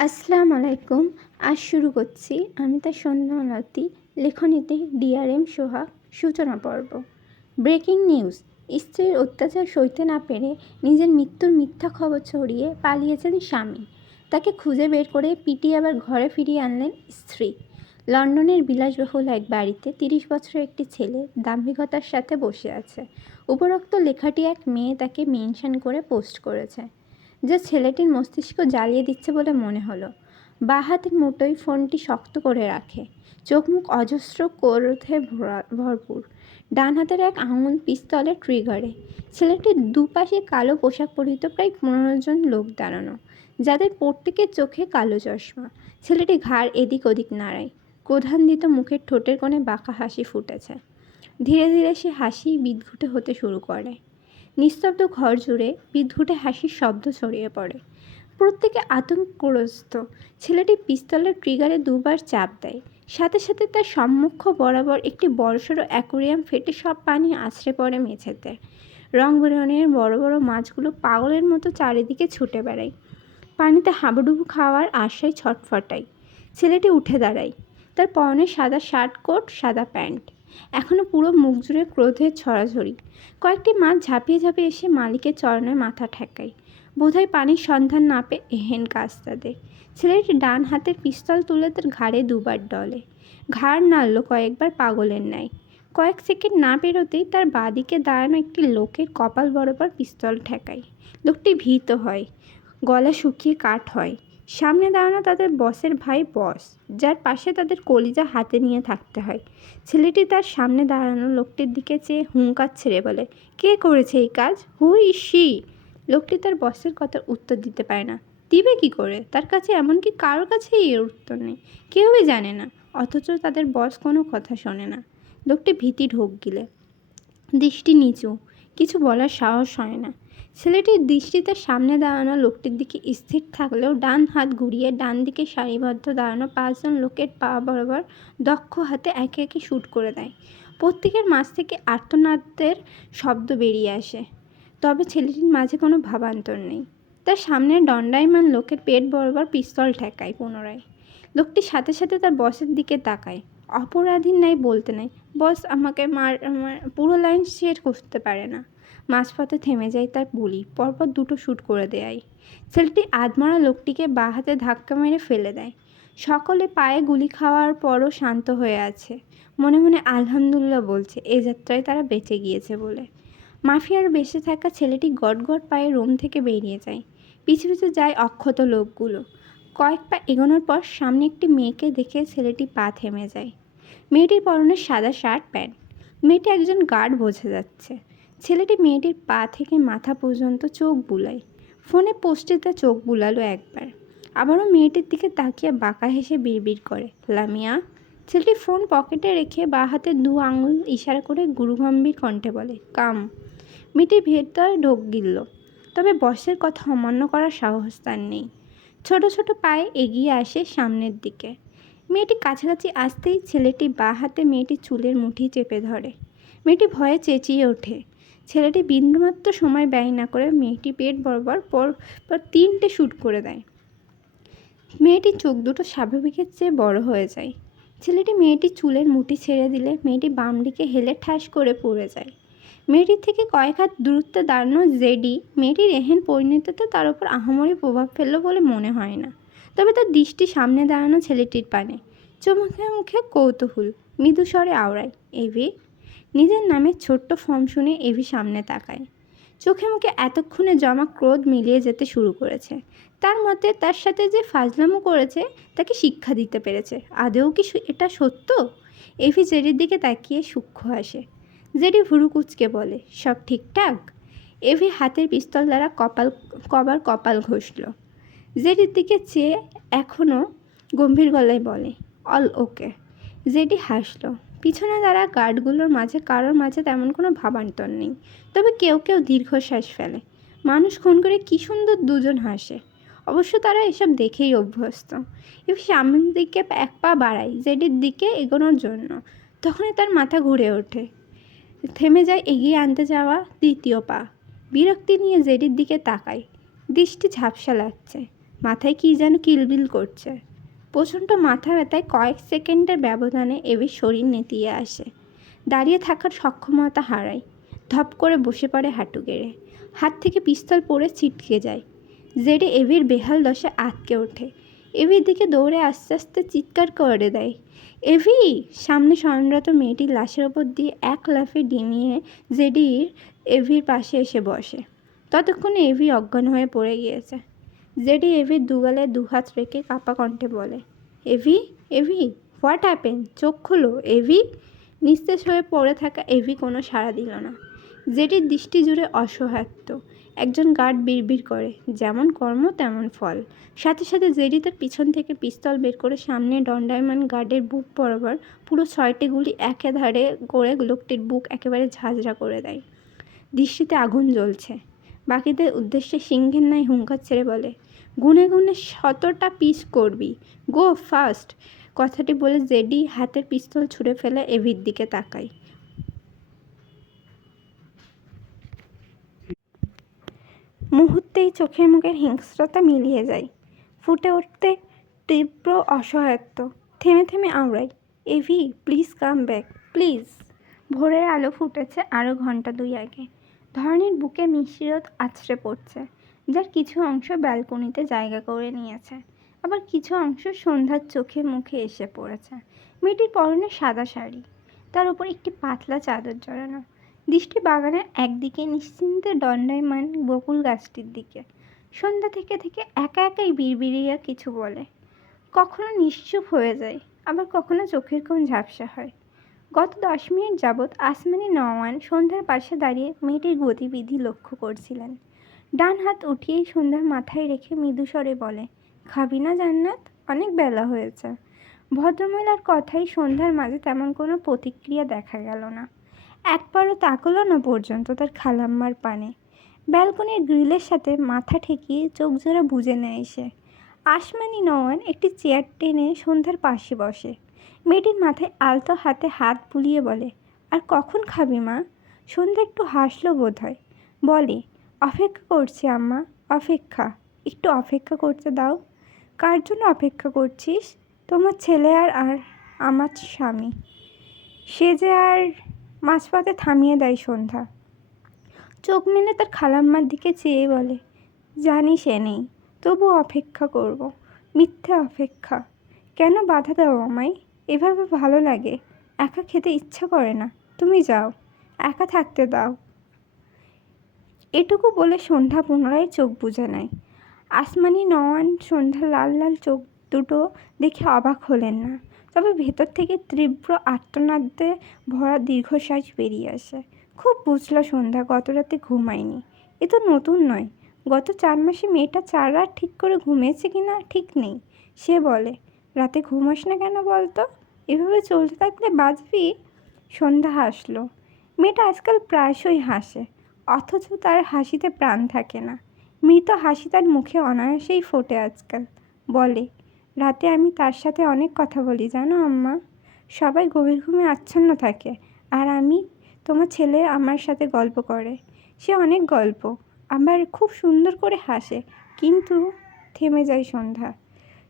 আসসালামু আলাইকুম। আজ শুরু করছি আমি তার সন্ধ্যামালতি লেখনীতে ডিআরএম সোহাগ সূচনা পর্ব। ব্রেকিং নিউজ, স্ত্রীর অত্যাচার সইতে না পেরে নিজের মৃত্যুর মিথ্যা খবর ছড়িয়ে পালিয়েছেন স্বামী। তাকে খুঁজে বের করে পিটিয়ে আবার ঘরে ফিরিয়ে আনলেন স্ত্রী। লন্ডনের বিলাসবহুল এক বাড়িতে 30 বছরের একটি ছেলে দাম্ভিকতার সাথে বসে আছে। উপরোক্ত লেখাটি এক মেয়ে তাকে মেনশন করে পোস্ট করেছে, যে ছেলেটির মস্তিষ্ক জ্বালিয়ে দিচ্ছে বলে মনে হলো। বাঁ হাতের মুঠোয় ফোনটি শক্ত করে রাখে, চোখ মুখ অজস্র ক্রোধে ভরপুর। ডান হাতের এক আঙুল পিস্তলের ট্রিগারে। ছেলেটির দুপাশে কালো পোশাক পরিহিত প্রায় 15 জন লোক দাঁড়ানো, যাদের প্রত্যেকের চোখে কালো চশমা। ছেলেটি ঘাড় এদিক ওদিক নাড়ায়, ক্রোধান্বিত মুখের ঠোঁটের কোণে বাঁকা হাসি ফুটেছে। ধীরে ধীরে সে হাসি বিদঘুটে হতে শুরু করে। নিস্তব্ধ ঘর জুড়ে বিদঘুটে হাসির শব্দ ছড়িয়ে পড়ে। প্রত্যেকে আতঙ্কগ্রস্ত। ছেলেটি পিস্তলের ট্রিগারে দুবার চাপ দেয়। সাথে সাথে তার সম্মুখ বরাবর একটি বড়সড় অ্যাকোয়ারিয়াম ফেটে সব পানি আছড়ে পড়ে মেঝেতে। রং বেরঙের বড় বড় মাছগুলো পাগলের মতো চারিদিকে ছুটে বেড়ায়, পানিতে হাবুডুবু খাওয়ার আশায় ছটফটায়। ছেলেটি উঠে দাঁড়ায়। তার পরনে সাদা শার্ট, কোট, সাদা প্যান্ট। এখনও পুরো মুখ জুড়ে ক্রোধের ছড়াছড়ি। কয়েকটি মাছ ঝাঁপিয়ে ঝাঁপিয়ে এসে মালিকের চরণে মাথা ঠেকায়। বোধহয় পানির সন্ধান না পেয়ে এহেন কাজ তাদের। ছেলেটি ডান হাতের পিস্তল তুলে তার ঘাড়ে দুবার ডলে। ঘাড় নাড়ল কয়েকবার পাগলের ন্যায়। কয়েক সেকেন্ড না পেরোতেই তার বাঁদিকে দাঁড়ানো একটি লোকের কপাল বরাবর পিস্তল ঠেকায়। লোকটি ভীত হয়, গলা শুকিয়ে কাঠ হয়। সামনে দাঁড়ানো তাদের বসের ভাই বস, যার পাশে তাদের কলিজা হাতে নিয়ে থাকতে হয়। ছেলেটি তার সামনে দাঁড়ানো লোকটির দিকে চেয়ে হুঙ্কার ছেড়ে বলে, কে করেছে এই কাজ? Who is she? লোকটি তার বসের কথার উত্তর দিতে পারে না। দিবে কি করে? তার কাছে এমনকি কারোর কাছেই এর উত্তর নেই। কেউই জানে না, অথচ তাদের বস কোনো কথা শোনে না। লোকটি ভীতি ঢোক গিলে, দৃষ্টি নিচু, কিছু বলার সাহস হয় না। ছেলেটির দৃষ্টি তার সামনে দাঁড়ানো লোকটির দিকে স্থির থাকলেও ডান হাত ঘুরিয়ে ডান দিকে সারিবদ্ধ দাঁড়ানো 5 জন লোকের পা বরাবর দক্ষ হাতে একে একে শ্যুট করে দেয়। প্রত্যেকের মাঝ থেকে আর্তনাদের শব্দ বেরিয়ে আসে, তবে ছেলেটির মাঝে কোনো ভাবান্তর নেই। তার সামনে দণ্ডায়মান লোকের পেট বরাবর পিস্তল ঠেকায় পুনরায়। লোকটি সাথে সাথে তার বসের দিকে তাকায়, অপরাধীর ন্যায় বলতে নেই, বস আমাকে পুরো লাইন শেষ করতে পারে না। মাঝপথে থেমে যায় তার গুলি, পরপর 2টো শ্যুট করে দেয়। ছেলেটি আধমরা লোকটিকে বাঁ হাতে ধাক্কা মেরে ফেলে দেয়। সকলে পায়ে গুলি খাওয়ার পরও শান্ত হয়ে আছে, মনে মনে আলহামদুলিল্লাহ বলছে এ যাত্রায় তারা বেঁচে গিয়েছে বলে। মাফিয়ার বেঁচে থাকা ছেলেটি গটগট পায়ে রুম থেকে বেরিয়ে যায়। পিছু পিছু যায় অক্ষত লোকগুলো। কয়েক পা এগোনোর পর সামনে একটি মেয়েকে দেখে ছেলেটি পা থেমে যায়। মেয়েটির পরনে সাদা শার্ট, প্যান্ট। মেয়েটি একজন গার্ড বোঝা যাচ্ছে। ছেলেটি মেয়েটির পা থেকে মাথা পর্যন্ত চোখ বুলায়। ফোনে পোস্টে চোখ বুলালো একবার, আবারও মেয়েটির দিকে তাকিয়ে বাঁকা হেসে বিড়বিড় করে, লামিয়া। ছেলেটি ফোন পকেটে রেখে বাঁ হাতে 2 আঙুল ইশারা করে গুরুগম্ভীর কণ্ঠে বলে, কাম। মেয়েটি ভেতরে ঢোক গিলল, তবে বসের কথা অমান্য করার সাহস তার নেই। ছোট ছোট পায়ে এগিয়ে আসে সামনের দিকে। মেয়েটি কাছাকাছি আসতেই ছেলেটি বাঁ হাতে মেয়েটির চুলের মুঠি চেপে ধরে। মেয়েটি ভয়ে চেঁচিয়ে ওঠে। ছেলেটি বিন্দুমাত্র সময় ব্যয় না করে মেয়েটি পেট বরাবর পর 3টে শ্যুট করে দেয়। মেয়েটির চোখ দুটো স্বাভাবিকের চেয়ে বড় হয়ে যায়। ছেলেটি মেয়েটির চুলের মুঠি ছেড়ে দিলে মেয়েটি বাম দিকে হেলে ঠাস করে পড়ে যায়। মেয়েটির থেকে কয়েক হাত দূরত্বে দাঁড়ানো জেডি মেয়েটির এহেন পরিণতিতে তার উপর আহামরি প্রভাব ফেলল বলে মনে হয় না, তবে তার দৃষ্টি সামনে দাঁড়ানো ছেলেটির পানে। চোখে মুখে কৌতূহল, মৃদু স্বরে আওড়ায়, এভি। নিজের নামে ছোট্ট ফর্ম শুনে এভি সামনে তাকায়। চোখে মুখে এতক্ষণে জমা ক্রোধ মিলিয়ে যেতে শুরু করেছে। তার মতে তার সাথে যে ফাজলামো করেছে তাকে শিক্ষা দিতে পেরেছে। আদেও কি এটা সত্য? এভি জেডির দিকে তাকিয়ে সূক্ষ্ম হাসে। জেডি ভুরু কুঁচকে বলে, সব ঠিকঠাক? এভি হাতের পিস্তল দ্বারা কপাল ঘষল। জেডির দিকে চেয়ে এখনও গম্ভীর গলায় বলে, অল ওকে। জেডি হাসল। পিছনে দাঁড়া গার্ডগুলোর মাঝে কারোর মাঝে তেমন কোনো ভাবান্তর নেই, তবে কেউ কেউ দীর্ঘশ্বাস ফেলে। মানুষ খুন করে কী সুন্দর দুজন হাসে। অবশ্য তারা এসব দেখেই অভ্যস্ত। এভি সামনের দিকে এক পা বাড়ায় জেডির দিকে এগোনোর জন্য। তখনই তার মাথা ঘুরে ওঠে, থেমে যায় এগিয়ে আনতে যাওয়া 2য় পা। বিরক্তি নিয়ে জেডির দিকে তাকায়, দৃষ্টি ঝাপসা লাগছে। মাথায় কী যেন কিলবিল করছে। প্রচণ্ড মাথা ব্যথায় কয়েক সেকেন্ডের ব্যবধানে এভির শরীর নেতিয়ে আসে। দাঁড়িয়ে থাকার সক্ষমতা হারায়। ধপ করে বসে পড়ে হাঁটু গেড়ে। হাত থেকে পিস্তল পড়ে ছিটকে যায়। জেডে এভির বেহাল দশা আটকে ওঠে। এভির দিকে দৌড়ে আস্তে আস্তে চিৎকার করে দেয়, এভি! সামনে শয়নরত মেয়েটির লাশের ওপর দিয়ে এক লাফে ডিমিয়ে জেডির এভির পাশে এসে বসে। ততক্ষণে এভি অজ্ঞান হয়ে পড়ে গিয়েছে। জেডি এভির দুগালে দুহাত রেখে কাপা কণ্ঠে বলে, এভি, এভি, হোয়াট হ্যাপেন? চোখ খুলো, এভি! নিস্তেজ হয়ে পড়ে থাকা এভি কোনো সাড়া দিল না। জেডির দৃষ্টি জুড়ে অসহায়ত্ব। একজন গার্ড বিড়বিড় করে, যেমন কর্ম তেমন ফল। সাথে সাথে জেডি তার পিছন থেকে পিস্তল বের করে সামনে দণ্ডায়মান গার্ডের বুক বরাবর পুরো 6টি গুলি একেধারে করে লোকটির বুক একেবারে ঝাঁঝরা করে দেয়। দৃষ্টিতে আগুন জ্বলছে। বাকিদের উদ্দেশ্যে সিংহের ন্যায় হুঙ্কার ছেড়ে বলে, গুনে গুনে 100টা পিস করবি, গো ফাস্ট। কথাটি বলে জেডি হাতের পিস্তল ছুঁড়ে ফেলে এভির দিকে তাকায়। মুহূর্তেই চোখের মুখের হিংস্রতা মিলিয়ে যায়। ফুটে উঠতে তীব্র অসহায়ত্ব। থেমে থেমে আওড়াই, Avi, please come back, please. ভোরের আলো ফুটেছে আরও ঘন্টা 2 আগে। ধরনীর বুকে মিষ্টি রোদ আছড়ে পড়ছে, যার কিছু অংশ ব্যালকনিতে জায়গা করে নিয়েছে, আবার কিছু অংশ সন্ধ্যার চোখে মুখে এসে পড়েছে। মেয়েটির পরনে সাদা শাড়ি, তার উপর একটি পাতলা চাদর জড়ানো। দৃষ্টি বাগানের একদিকে নিশ্চিন্তে দণ্ডায়মান বকুল গাছটির দিকে। সন্ধ্যা থেকে থেকে একা একাই বিড়বিড়িয়া কিছু বলে। কখনো নিশ্চুপ হয়ে যায়, আবার কখনো চোখের কোণ ঝাপসা হয়। গত 10 মিনিট যাবৎ আসমানি নওয়ান সন্ধ্যার পাশে দাঁড়িয়ে মেয়েটির গতিবিধি লক্ষ্য করছিলেন। ডান হাত উঠিয়েই সন্ধ্যার মাথায় রেখে মৃদুস্বরে বলে, খাবি না জান্নাত? অনেক বেলা হয়েছে। ভদ্রমহিলার কথাই সন্ধ্যার মাঝে তেমন কোনো প্রতিক্রিয়া দেখা গেল না। একবারও তাকালো না পর্যন্ত তার খালাম্মার পানে। ব্যালকনির গ্রিলের সাথে মাথা ঠেকিয়ে চোখ জোড়া বুজে নেয় সে। আসমানি নওয়ান একটি চেয়ার টেনে সন্ধ্যার পাশে বসে। মেয়েটির মাথায় আলতো হাতে হাত বুলিয়ে বলে, আর কখন খাবি মা? সন্ধ্যা একটু হাসলো বোধ হয়। বলে, অপেক্ষা করছি আম্মা, অপেক্ষা। একটু অপেক্ষা করতে দাও। কার জন্য অপেক্ষা করছিস? তোমার ছেলে আর আমার স্বামী। সে যে আর মাঝপথে থামিয়ে দেয় সন্ধ্যা। চোখ মেলে তার খালাম্মার দিকে চেয়ে বলে, জানি সে নেই, তবু অপেক্ষা করব। মিথ্যে অপেক্ষা। কেন বাধা দাও আমায়? এভাবে ভালো লাগে, একা খেতে ইচ্ছা করে না। তুমি যাও, একা থাকতে দাও। এটুকু বলে সন্ধ্যা পুনরায় চোখ বুজে নেয়। আসমানি নওয়ান সন্ধ্যার লাল লাল চোখ দুটো দেখে অবাক হলেন না, তবে ভেতর থেকে তীব্র আর্তনাদে ভরা দীর্ঘশ্বাস বেরিয়ে আসে। খুব বুঝলো সন্ধ্যা গত রাতে ঘুমায়নি। এ তো নতুন নয়, গত 4 মাসে মেয়েটা 4 রাত ঠিক করে ঘুমিয়েছে কিনা ঠিক নেই। সে বলে, রাতে ঘুমাস না কেন বলতো? এভাবে চলতে থাকলে বাঁচবি? সন্ধ্যা হাসলো। মেয়েটা আজকাল প্রায়শই হাসে, অথচ তার হাসিতে প্রাণ থাকে না। মৃত হাসি তার মুখে অনায়াসেই ফোটে আজকাল। বলে, রাতে আমি তার সাথে অনেক কথা বলি জানো আম্মা। সবাই গভীর ঘুমে আচ্ছন্ন থাকে, আর আমি, তোমার ছেলে আমার সাথে গল্প করে। সে অনেক গল্প, আবার খুব সুন্দর করে হাসে। কিন্তু থেমে যায় সন্ধ্যা।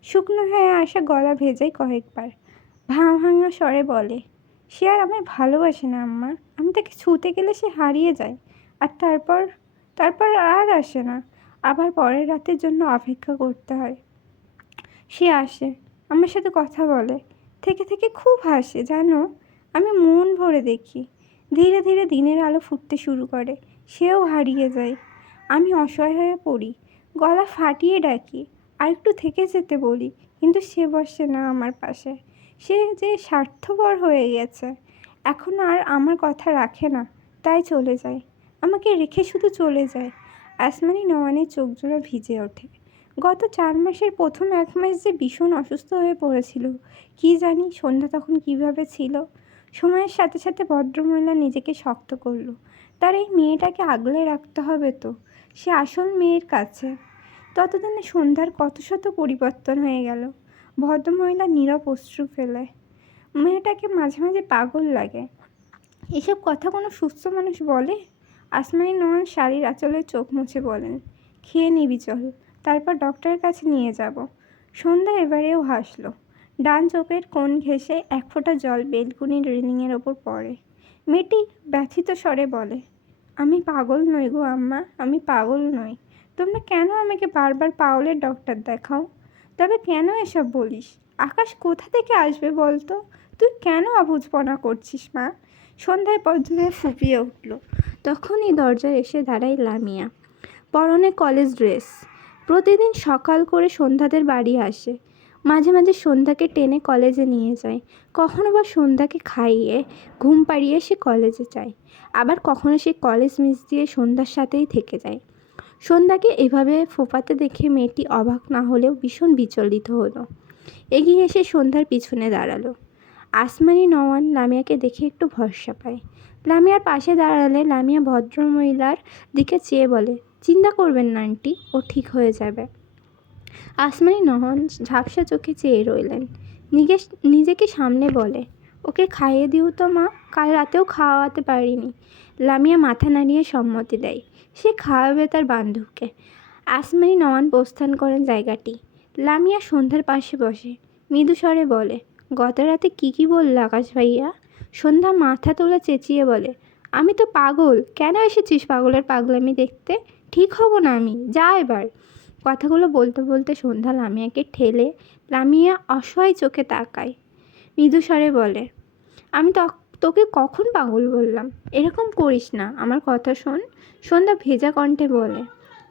শুকনো হয়ে আসা গলা ভেজায় কয়েকবার। ভাঙা স্বরে বলে, সে আর আমায় ভালোবাসে না আম্মা। আমি তাকে ছুঁতে গেলে সে হারিয়ে যায়, আর তারপর তারপর আর আসে না। আবার পরের রাতের জন্য অপেক্ষা করতে হয়। সে আসে, আমার সাথে কথা বলে, থেকে থেকে খুব হাসে জানো। আমি মন ভরে দেখি। ধীরে ধীরে দিনের আলো ফুটতে শুরু করে, সেও হারিয়ে যায়। আমি অসহায় হয়ে পড়ি, গলা ফাটিয়ে ডাকি, আর একটু থেকে যেতে বলি, কিন্তু সে বসে না আমার পাশে। সে যে স্বার্থপর হয়ে গেছে, এখন আর আমার কথা রাখে না, তাই চলে যায়। আমাকে রেখে শুধু চলে যায়। আসমানি নওয়ানের চোখ জোড়া ভিজে ওঠে। গত 4 মাসের প্রথম 1 মাস যে ভীষণ অসুস্থ হয়ে পড়েছিল, কি জানি সন্ধ্যা তখন কিভাবে ছিল। সময়ের সাথে সাথে ভদ্রমহিলা নিজেকে শক্ত করলো। তার এই মেয়েটাকে আগলে রাখতে হবে তো, সে আসল মেয়ের কাছে। ততদিনে সন্ধ্যার কত শত পরিবর্তন হয়ে গেল। ভদ্রমহিলা নীরব অশ্রু ফেলে। মেয়েটাকে মাঝে মাঝে পাগল লাগে। এসব কথা কোনো সুস্থ মানুষ বলে? আসমানি নওয়ান শাড়ির আঁচলে চোখ মুছে বলেন, খেয়ে নিবি চল, তারপর ডক্টরের কাছে নিয়ে যাব। সন্ধ্যা এবারেও হাসলো। ডান চোখের কোণ ঘেঁষে এক ফোঁটা জল বেলকুনির রেলিংয়ের ওপর পড়ে। মেয়েটি ব্যথিত স্বরে বলে, আমি পাগল নই গো আম্মা, আমি পাগল নই। তোমরা কেন আমাকে বারবার পাগলের ডক্টর দেখাও? তবে কেন এসব বলিস? আকাশ কোথা থেকে আসবে বলতো? তুই কেন অবুঝপনা করছিস মা? সন্ধ্যায় পদ্মে ফুপিয়ে উঠল। তখনই দরজায় এসে দাঁড়ায় লামিয়া, পরনে কলেজ ড্রেস। প্রতিদিন সকাল করে সন্ধ্যাদের বাড়ি আসে। মাঝে মাঝে সন্ধ্যাকে টেনে কলেজে নিয়ে যায়। কখনো বা সন্ধ্যাকে খাইয়ে ঘুম পাড়িয়ে সে কলেজে যায়। আবার কখনো সে কলেজ মিস দিয়ে সন্ধ্যার সাথেই থেকে যায়। সন্ধ্যাকে এভাবে ফোপাতে দেখে মেয়েটি অবাক না হলেও ভীষণ বিচলিত হলো। এগিয়ে এসে সন্ধ্যার পিছনে দাঁড়ালো। আসমানি নওয়ান লামিয়াকে দেখে একটু ভরসা পায়। লামিয়ার পাশে দাঁড়ালে লামিয়া ভদ্রমহিলার দিকে চেয়ে বলে, চিন্তা করবেন না আন্টি, ও ঠিক হয়ে যাবে। আসমানি নওয়ান ঝাপসা চোখে চেয়ে রইলেন। নিজেকে সামনে বলে, ওকে খাইয়ে দিও তো মা, কাল রাতেও খাওয়াতে পারিনি। লামিয়া মাথা নাড়িয়ে সম্মতি দেয়। সে খাওয়াবে তার বান্ধবকে। আসমানি নওয়ান প্রস্থান করেন জায়গাটি। লামিয়া সন্ধ্যার পাশে বসে মৃদু স্বরে বলে, গত রাতে কী বললে আকাশ ভাইয়া? সন্ধ্যা মাথা তোলা চেঁচিয়ে বলে, আমি তো পাগল, কেন এসেছিস পাগলের পাগলামি দেখতে? ঠিক হব না আমি, যা এবার। কথাগুলো বলতে বলতে সন্ধ্যা লামিয়াকে ঠেলে লামিয়া অসহায় চোখে তাকায়। মৃদু স্বরে বলে, আমি তোকে কখন পাগল বললাম? এরকম করিস না, আমার কথা শোন। সন্ধ্যা ভেজা কণ্ঠে বলে,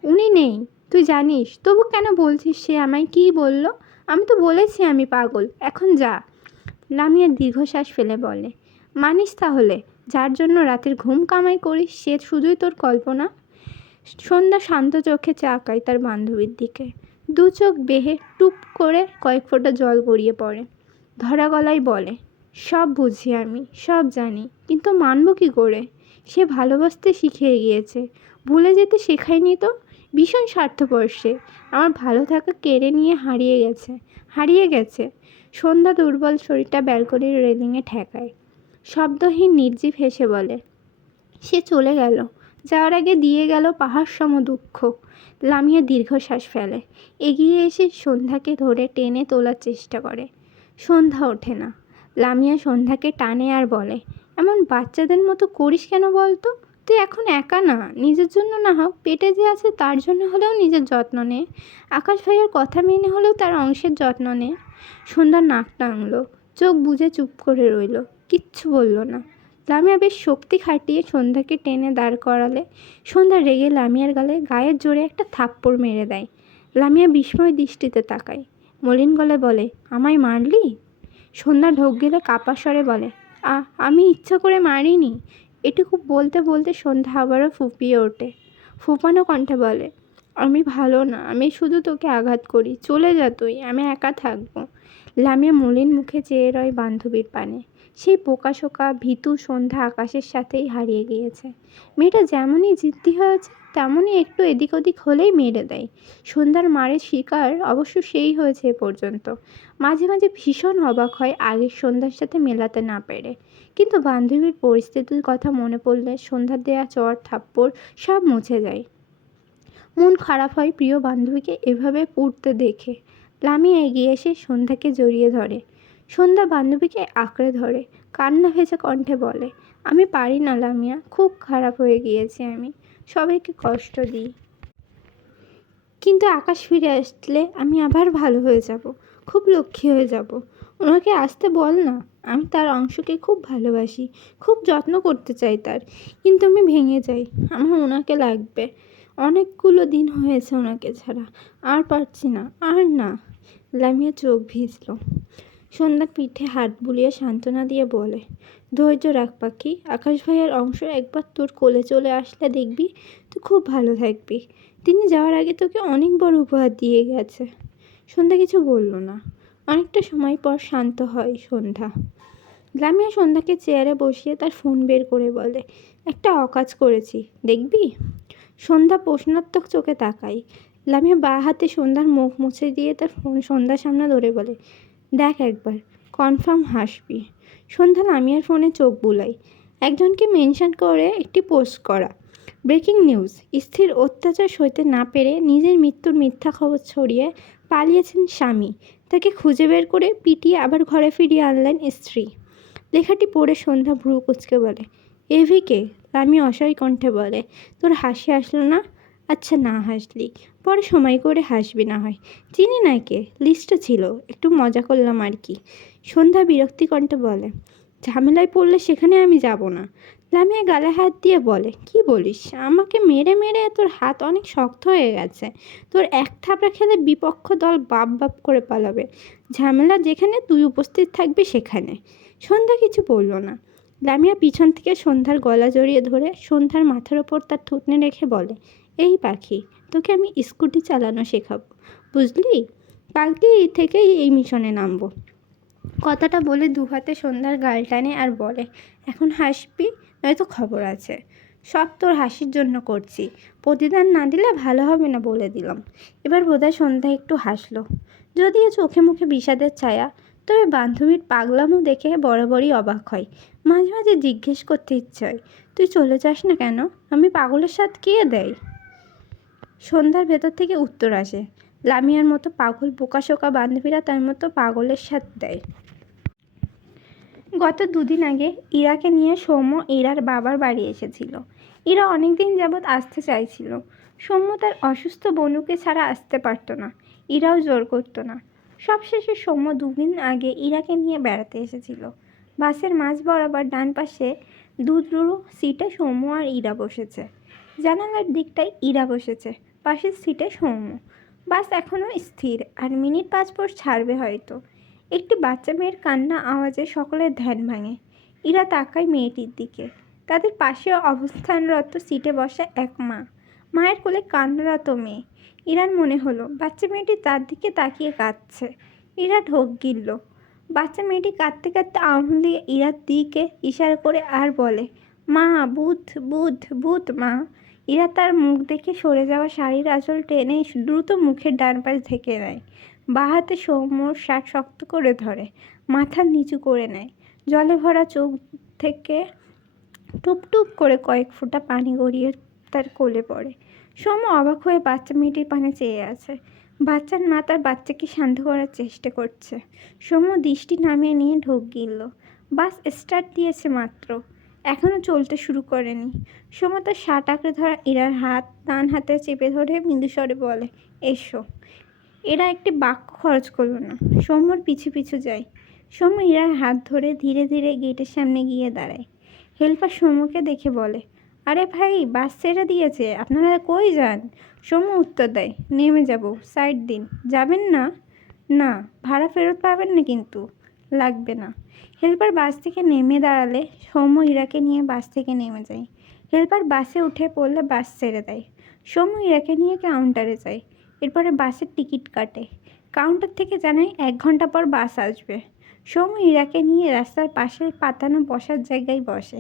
উনি নেই, তুই জানিস, তবু কেন বলছিস সে আমায় কী বলল? আমি তো বলেছি আমি পাগল, এখন যা। লামিয়া দীর্ঘশ্বাস ফেলে বলে, মানিস তাহলে, যার জন্য রাতের ঘুম কামাই করিস সে শুধুই তোর কল্পনা? সন্ধ্যা শান্ত চোখে চাকায় তার বান্ধবীর দিকে। দু চোখ বেহে টুপ করে কয়েক ফোঁটা জল গড়িয়ে পড়ে। ধরা গলায় বলে, সব বুঝি আমি, সব জানি, কিন্তু মানব কি করে? সে ভালোবাসতে শিখে গিয়েছে, ভুলে যেতে শেখায়নি তো। ভীষণ স্বার্থপর সে, আমার ভালো থাকা কেড়ে নিয়ে হারিয়ে গেছে। সন্ধ্যা দুর্বল শরীরটা ব্যালকনির রেলিংয়ে ঠেকায়। শব্দহীন নির্জীব হেসে বলে, সে চলে গেল, যাওয়ার আগে দিয়ে গেল পাহাড় সম দুঃখ। লামিয়া দীর্ঘশ্বাস ফেলে। এগিয়ে এসে সন্ধ্যাকে ধরে টেনে তোলার চেষ্টা করে। সন্ধ্যা ওঠে না। লামিয়া সন্ধ্যাকে টানে আর বলে, এমন বাচ্চাদের মতো করিস কেন বলতো? তুই এখন একা না, নিজের জন্য না হোক, পেটে যে আছে তার জন্য হলেও নিজের যত্ন নে। আকাশ ভাইয়ের কথা মেনে হলেও তার অংশের যত্ন নে। সন্ধ্যা নাক টানলো, চোখ বুজে চুপ করে রইল, কিচ্ছু বলল না। লামিয়া বেশ শক্তি খাটিয়ে সন্ধ্যাকে টেনে দাঁড় করালে সন্ধ্যা রেগে লামিয়ার গায়ের জোরে একটা থাপ্পড় মেরে দেয়। লামিয়া বিস্ময় দৃষ্টিতে তাকায়। মলিন গলায় বলে, আমায় মারলি? সন্ধ্যা ঢোক গেলে কাপা স্বরে বলে, আমি ইচ্ছা করে মারিনি। এটুকু বলতে বলতে সন্ধ্যা আবারও ফুঁপিয়ে ওঠে। ফুঁপানো কণ্ঠে বলে, আমি ভালো না, আমি শুধু তোকে আঘাত করি, চলে যা তুই, আমি একা থাকবো। লামিয়া মলিন মুখে চেয়ে রয় বান্ধবীর পানে। সেই পোকাশোকা ভীতু সন্ধ্যা আকাশের সাথেই হারিয়ে গিয়েছে। মেয়েটা যেমনই জিদ্দি হয়েছে তেমনই একটু এদিক ওদিক হলেই মেরে দেয়। সন্ধ্যার মারের শিকার অবশ্য সেই হয়েছে এ পর্যন্ত। মাঝে মাঝে ভীষণ অবাক হয় আগের সন্ধ্যার সাথে মেলাতে না পেরে। কিন্তু বান্ধবীর পরিস্থিতির কথা মনে পড়লে সন্ধ্যার দেয়া চড় থাপ্পড় সব মুছে যায়। মন খারাপ হয় প্রিয় বান্ধবীকে এভাবে পুড়তে দেখে। লামিয়া এগিয়ে এসে সন্ধ্যাকে জড়িয়ে ধরে। সন্ধ্যা বান্ধবীকে আঁকড়ে ধরে, কান্না ভেজা কণ্ঠে বলে, আমি পারি না লামিয়া, খুব খারাপ হয়ে গিয়েছি আমি, সবাইকে কষ্ট দিই। কিন্তু আকাশ ফিরে আসলে আমি আবার ভালো হয়ে যাব, খুব লক্ষ্মী হয়ে যাব। ওনাকে আসতে বল না, আমি তার অংশকে খুব ভালোবাসি, খুব যত্ন করতে চাই তার, কিন্তু আমি ভেঙে যাই, আমার ওনাকে লাগবে। অনেকগুলো দিন হয়েছে ওনাকে ছাড়া, আর পারছি না, আর না। লামিয়া চোখ ভিজল। সন্ধ্যার পিঠে হাত বুলিয়ে সান্ত্বনা দিয়ে বলে, ধৈর্য রাখ পাখি, আকাশ ভাইয়ের অংশ একবার তোর কোলে চলে আসলে দেখবি তুই খুব ভালো থাকবি। তিনি যাওয়ার আগে তোকে অনেক বড় উপহার দিয়ে গেছে। সন্ধ্যা কিছু বলল না। অনেকটা সময় পর শান্ত হয় সন্ধ্যা। লামিয়া সন্ধ্যাকে চেয়ারে বসিয়ে তার ফোন বের করে বলে, একটা অকাজ করেছি, দেখবি? সন্ধ্যা প্রশ্নাত্মক চোখে তাকায়। লামিয়া বাঁ হাতে সন্ধ্যার মুখ মুছে দিয়ে তার ফোন সন্ধ্যার সামনে ধরে বলে, দেখ একবার, কনফার্ম হাসবি। সন্ধ্যা লামিয়ার ফোনে চোখ বুলায়। একজনকে মেনশন করে একটি পোস্ট করা, ব্রেকিং নিউজ, স্ত্রীর অত্যাচার সইতে না পেরে নিজের মৃত্যুর মিথ্যা খবর ছড়িয়ে পালিয়েছেন স্বামী। তাকে খুঁজে বের করে পিটিয়ে আবার ঘরে ফিরিয়ে আনলেন স্ত্রী। লেখাটি পড়ে সন্ধ্যা ভ্রু কুঁচকে বলে, এভিকে? লামি অসহায় কণ্ঠে বলে, তোর হাসি আসলো না? আচ্ছা, না হাসলি পরে সময় করে হাসবি না হয়। চিনি না কে, লিস্টে ছিল, একটু মজা করলাম আর কি। সন্ধ্যা বিরক্তি কণ্ঠে বলে, ঝামেলায় পড়লে সেখানে আমি যাব না। লামিয়া গালে হাত দিয়ে বলে, কি বলিস? আমাকে মেরে মেরে তোর হাত অনেক শক্ত হয়ে গেছে। তোর এক থাপড়া খেলে বিপক্ষ দল বাপ বাপ করে পালাবে। ঝামেলা যেখানে তুই উপস্থিত থাকবি সেখানে। সন্ধ্যা কিছু বলল না। লামিয়া পিছন থেকে সন্ধ্যার গলা জড়িয়ে ধরে সন্ধ্যার মাথার ওপর তার থুতনি রেখে বলে, এই পাখি, তোকে আমি স্কুটি চালানো শেখাবো, বুঝলি? কালকে থেকেই এই মিশনে নামবো। কথাটা বলে দু হাতে সন্ধ্যার গাল টানে আর বলে, এখন হাসবি নয়তো খবর আছে। সব তোর হাসির জন্য করছি, প্রতিদান না দিলে ভালো হবে না বলে দিলাম। এবার বোধহয় সন্ধ্যা একটু হাসলো, যদিও চোখে মুখে বিষাদের ছায়া। তবে বান্ধবীর পাগলামো দেখে বরাবরই অবাক হয়। মাঝে মাঝে জিজ্ঞেস করতে ইচ্ছে হয়, তুই চলে যাস না কেন? আমি পাগলের সাথ কে দেয়? সন্ধ্যার ভেতর থেকে উত্তর আসে, লামিয়ার মতো পাগল বোকাশোকা বান্ধবীরা তার মতো পাগলের সাথ দেয়। গত দুদিন আগে ইরাকে নিয়ে সৌম্য ইরার বাবার বাড়ি এসেছিল। ইরা অনেকদিন যাবৎ আসতে চাইছিল। সৌম্য তার অসুস্থ বনুকে ছাড়া আসতে পারতো না, ইরাও জোর করতো না। সবশেষে সৌম্য দুদিন আগে ইরাকে নিয়ে বেড়াতে এসেছিল। বাসের মাঝ বরাবর ডান পাশে দুটো সিটে সৌম্য আর ইরা বসেছে। জানালার দিকটায় ইরা বসেছে, পাশের সিটে সৌম্য। বাস এখনও স্থির, আর মিনিট 5 পর ছাড়বে হয়তো। একটি বাচ্চা মেয়ের কান্না আওয়াজে সকলের ধ্যান ভাঙে। ইরা তাকায় মেয়েটির দিকে। তাদের পাশে অবস্থানরত সিটে বসা এক মা, মায়ের কোলে কান্নারত মেয়ে। ইরার মনে হলো বাচ্চা মেয়েটি তার দিকে তাকিয়ে কাঁদছে। ইরা ঢোক গিলল। বাচ্চা মেয়েটি কাঁদতে কাঁদতে আঙুল দিয়ে ইরার দিকে ইশারা করে আর বলে, মা, ভূত ভূত ভূত মা। ইরা তার মুখ দেখে সরে যাওয়া শাড়ির আঁচল টেনে দ্রুত মুখের ডান পাশ ঢেকে নেয়। বাঁ হাতে সৌম্যর শার্ট শক্ত করে ধরে, মাথা নিচু করে নেয়। জলে ভরা চোখ থেকে টুপ টুপ করে কয়েক ফোঁটা পানি গড়িয়ে তার কোলে পড়ে। সৌম্য অবাক হয়ে বাচ্চা মেয়েটির পানে চেয়ে আছে। বাচ্চার মা তার বাচ্চাকে শান্ত করার চেষ্টা করছে। সৌম্য দৃষ্টি নামিয়ে নিয়ে ঢোক গিলল। বাস স্টার্ট দিয়েছে মাত্র, এখনও চলতে শুরু করেনি। সৌম্য তার শার্ট আঁকড়ে ধরা ইরার হাত ডান হাতে চেপে ধরে মৃদুস্বরে বলে, এসো। এরা একটি বাক্য খরচ করলো না, সৌম্যর পিছু পিছু যায়। সৌম্য ইরার হাত ধরে ধীরে ধীরে গেটের সামনে গিয়ে দাঁড়ায়। হেল্পার সৌম্যকে দেখে বলে, আরে ভাই, বাস ছেড়ে দিয়েছে, আপনারা কই যান? সৌম্য উত্তর দেয়, নেমে যাব, সাইড দিন। যাবেন না? না, ভাড়া ফেরত পাবেন না কিন্তু। লাগবে না। হেল্পার বাস থেকে নেমে দাঁড়ালে সৌম্য ইরাকে নিয়ে বাস থেকে নেমে যায়। হেল্পার বাসে উঠে পড়লে বাস ছেড়ে দেয়। সৌম্য ইরাকে নিয়ে কাউন্টারে যায়। এরপরে বাসের টিকিট কাটে। কাউন্টার থেকে জানায় 1 ঘন্টা পর বাস আসবে। সৌম্য ইরাকে নিয়ে রাস্তার পাশে পাতানো বসার জায়গায় বসে।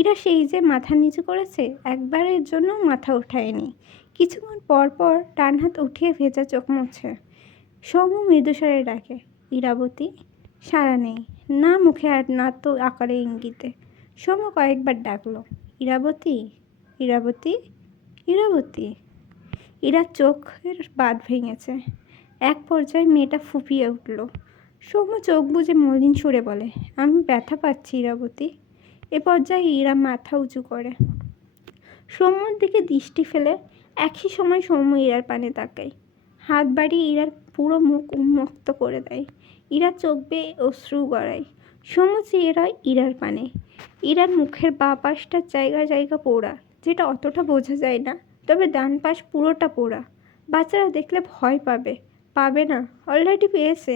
ইরা সেই যে মাথা নিচু করেছে, একবারের জন্য মাথা ওঠায়নি। কিছুক্ষণ পর পর ডান হাত উঠিয়ে ভেজা চোখ মুছে। সৌম্য মৃদুস্বরে ডাকে, ইরাবতী। সাড়া নেই, না মুখে আর না তো আকারে ইঙ্গিতে। সৌম্য কয়েকবার ডাকলো, ইরাবতী, ইরাবতী, ইরাবতী। ইরার চোখের বাঁধ ভেঙেছে। এক পর্যায়ে মেয়েটা ফুপিয়ে উঠল। সৌম্য চোখ বুজে মলিন সুরে বলে, আমি ব্যথা পাচ্ছি ইরাবতী। এ পর্যায়ে ইরা মাথা উঁচু করে সৌম্যর দিকে দৃষ্টি ফেলে। একই সময় সৌম্য ইরার পানে তাকায়। হাত বাড়িয়ে ইরার পুরো মুখ উন্মুক্ত করে দেয়। ইরার চোখ বেয়ে অশ্রু গড়ায়। সৌম্য চেয়ে রয় ইরার পানে। ইরার মুখের বাঁ পাশটা জায়গা জায়গা পোড়া, যেটা অতটা বোঝা যায় না, তবে ডান পাশ পুরোটা পোড়া। বাচ্চারা দেখলে ভয় পাবে, পাবে না, অলরেডি পেয়েছে।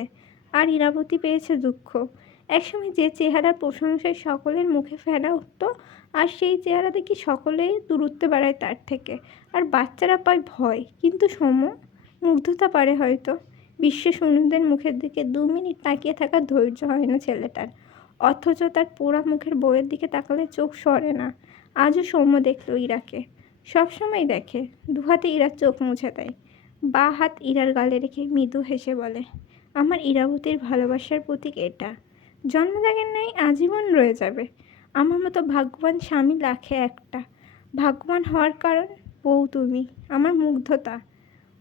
আর ইরাবতী পেয়েছে দুঃখ। একসময় যে চেহারার প্রশংসায় সকলের মুখে ফেনা উঠত, আর সেই চেহারা দেখি সকলেই দূরত্ব বাড়ায় তার থেকে। আর বাচ্চারা পায় ভয়, কিন্তু সৌম্য মুগ্ধতা পারে হয়তো। বিশ্ব শূন্যদের মুখের দিকে 2 মিনিট তাকিয়ে থাকার ধৈর্য হয় না ছেলেটার। অথচ তার পোড়া মুখের বউয়ের দিকে তাকালে চোখ সরে না। আজও সৌম্য দেখল ইরাকে, সবসময় দেখে। 2 হাতে ইরার চোখ মুছে দেয়। বাঁ হাত ইরার গালে রেখে মৃদু হেসে বলে, আমার ইরাবতীর ভালোবাসার প্রতীক এটা। জন্মদাগের ন্যায় আজীবন রয়ে যাবে। আমার মতো ভাগ্যবান স্বামী লাখে একটা। ভাগ্যবান হওয়ার কারণ বউ তুমি, আমার মুগ্ধতা।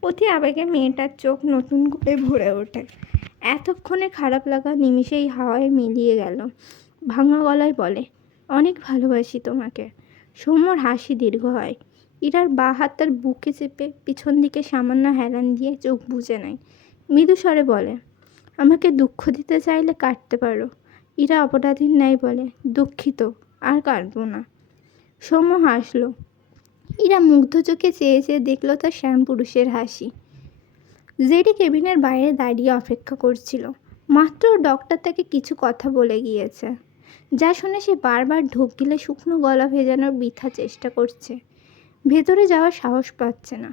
অতি আবেগে মেয়েটার চোখ নতুন করে ভরে ওঠে। এতক্ষণে খারাপ লাগা নিমিষেই হাওয়ায় মিলিয়ে গেল। ভাঙা গলায় বলে, অনেক ভালোবাসি তোমাকে। সৌম্যর হাসি দীর্ঘ হয়। ইরার বাঁ হাত তার বুকে চেপে পিছন দিকে সামান্য হেলান দিয়ে চোখ বুজে নেয়। মৃদু স্বরে বলে, আমাকে দুঃখ দিতে চাইলে কাটতে পারো। ইরা অপরাধীর ন্যায় বলে, দুঃখিত, আর কাটবো না। সৌম্য হাসল। ইরা মুগ্ধ চোখে চেয়ে চেয়ে দেখল তার শ্যাম পুরুষের হাসি। জেডি কেবিনের বাইরে দাঁড়িয়ে অপেক্ষা করছিল। মাত্র ডক্টর তাকে কিছু কথা বলে গিয়েছে, যা শুনে সে বারবার ঢোক গিলে শুকনো গলা ভেজানোর বৃথা চেষ্টা করছে। ভেতরে যাওয়ার সাহস পাচ্ছে না।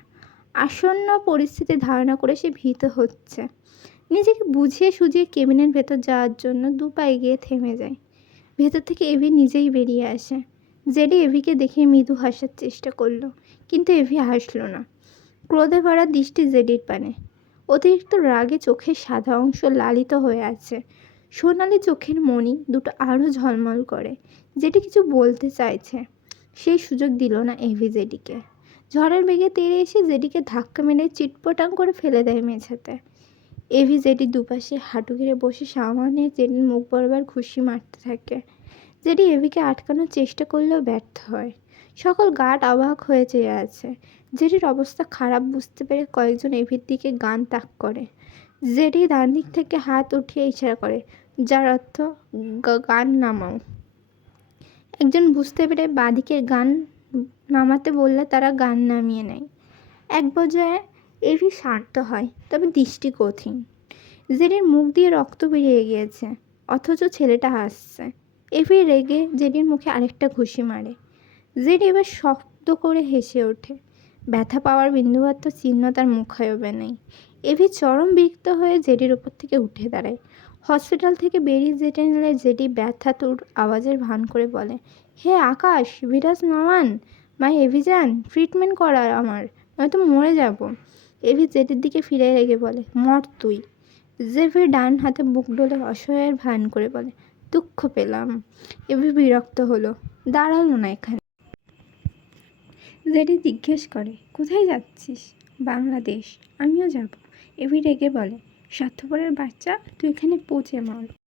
আসন্ন পরিস্থিতি ধারণা করে সে ভীত হচ্ছে। নিজেকে বুঝিয়ে সুঝিয়ে কেবিনের ভেতর যাওয়ার জন্য দু পা এগিয়ে থেমে যায়। ভেতর থেকে এভি নিজেই বেরিয়ে আসে। জেডি এভিকে দেখে মৃদু হাসার চেষ্টা করলো, কিন্তু এভি হাসলো না। ক্রোধে ভরা দৃষ্টি জেডির পানে। অতিরিক্ত রাগে চোখের সাদা অংশ লালিত হয়ে আছে। সোনালি চোখের মণি দুটো আরও ঝলমল করে। যেটি কিছু বলতে চাইছে, সেই সুযোগ দিল না এভি জেডিকে। ঝড়ের বেগে তেড়ে এসে জেডিকে ধাক্কা মেরে চিটপটাং করে ফেলে দেয় মেঝেতে। এভি জেডির দুপাশে হাঁটু ঘিরে বসে সামান্য জেডির মুখ বরাবর ঘুষি মারতে থাকে। জেডি এভিকে আটকানোর চেষ্টা করলেও ব্যর্থ হয়। সকল গার্ড অবাক হয়ে চেয়ে আছে। জেডির অবস্থা খারাপ বুঝতে পেরে কয়েকজন এভির দিকে গান তাক করে। জেডি ডান দিক থেকে হাত উঠিয়ে ইশারা করে, যার অর্থ গান নামাও। একজন বুঝতে পেরে বাঁদিকের গান নামাতে বললে তারা গান নামিয়ে নেয়। এক পর্যায়ে এভি শান্ত হয়, তবে দৃষ্টি কঠিন। জেডির মুখ দিয়ে রক্ত বেরিয়ে গিয়েছে, অথচ ছেলেটা হাসছে। এভি রেগে জেডির মুখে আরেকটা ঘুষি মারে। জেডি এবার শক্ত করে হেসে ওঠে। ব্যথা পাওয়ার বিন্দুমাত্র চিহ্ন তার মুখায়বে নেই। এভি চরম বিরক্ত হয়ে জেডির ওপর থেকে উঠে দাঁড়ায়। হসপিটাল থেকে বেরিয়ে যেতে নিলে জেডি ব্যথাতুর আওয়াজের ভান করে বলে, হে আকাশ, বিরাজ নামান, মাই এভি যান, ট্রিটমেন্ট করার আমার, নয়তো মরে যাব। এভি জেডির দিকে ফিরে রেগে বলে, মর তুই। জেভি ডান হাতে বুক ডলে অসহায়ের ভান করে বলে, দুঃখ পেলাম। এভি বিরক্ত হলো, দাঁড়ালো না এখানে। জেডি জিজ্ঞেস করে, কোথায় যাচ্ছিস? বাংলাদেশ। আমিও যাব। এভি রেগে বলে, স্বার্থপরের বাচ্চা, তুই এখানে পচে মর।